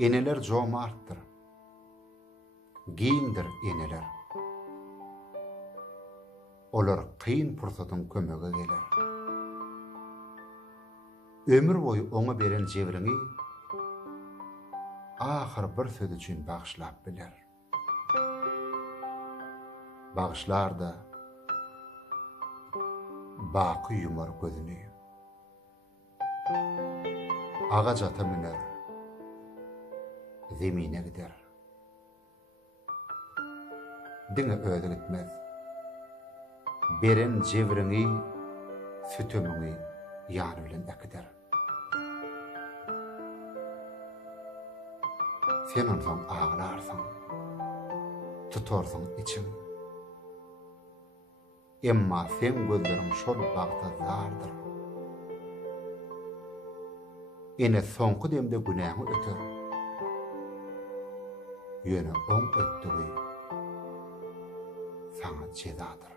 Eneler jomarttır. Giyindir eneler. Olar kıyın pursatın kömege geler. Ömür boyu ona beren jewriňi ahir bir söz üçin bagşlap biler. Bagşlar da baky yumar gözüni. Ağaç ata miner, zemine gider. Diňe öde gitmez. Beren jewriňi, sütömüňi ýany bilen ekider. Sen ondan ağlarsan, tutarsan için. Emma sen gözlerin şol bagta zardır. Ene soňky demde günäňi öter. Ýöne oň ötdügi sana cezadır.